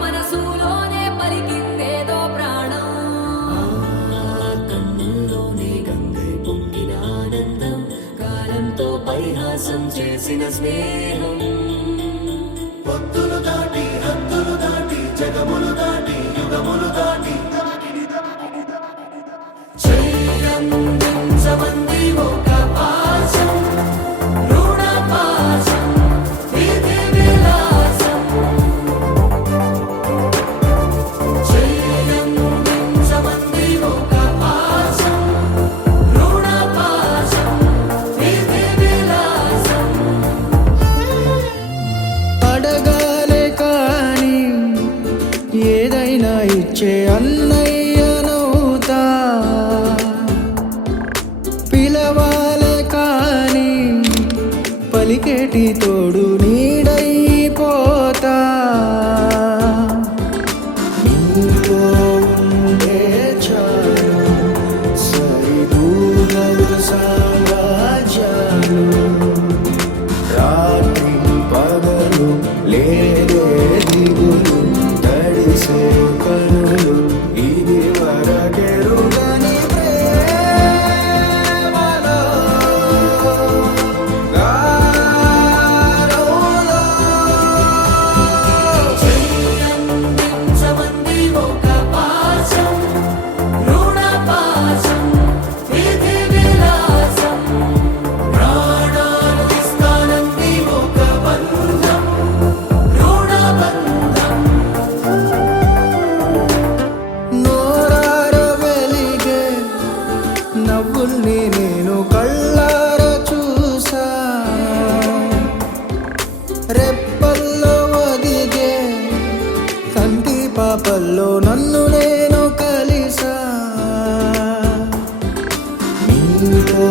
మనసులోనే పలికిందేదో ప్రాణం. కన్నుల్లోనే గంగై పొంగిన ఆనందం, కాలంతో పరిహాసం చేసిన స్నేహం. పొత్తులు దాటి హద్దులు దాటి జగములు దాటి యుగములు దాటి చెయ్యందించమంది ఒక పాశం, రుణ పాశం, విధి విలాసం. చెయ్యందించమంది ఒక పాశం, రుణ పాశం, విధి విలాసం. అడగాలే కాని ఏదైనా ఇచ్చే అన్నయ్యనవుతా, పిలవాలే కాని పలికేటి తోడు నీడైపోతా. నీతో ఉండే చాలు సరిదూగలు సామ్రాజ్యాలు, రాత్రి పగలు లేదే దిగులు, తడిసే కనులు ఇది వరకెరుగని ప్రేమలో గారోలో. చెయ్యందించమంది ఒక పాశం, రుణ పాశం, విధి విలాసం. ప్రాణాలు ఇస్తానంది ఒక బంధం, రుణ బంధం. నోరార వెలిగే నవ్వుల్ని నేను కళ్ళార చూసా, రెప్పల్లో ఒదిగే కంటి పాపల్లో నన్ను నేను కలిసా. నీతో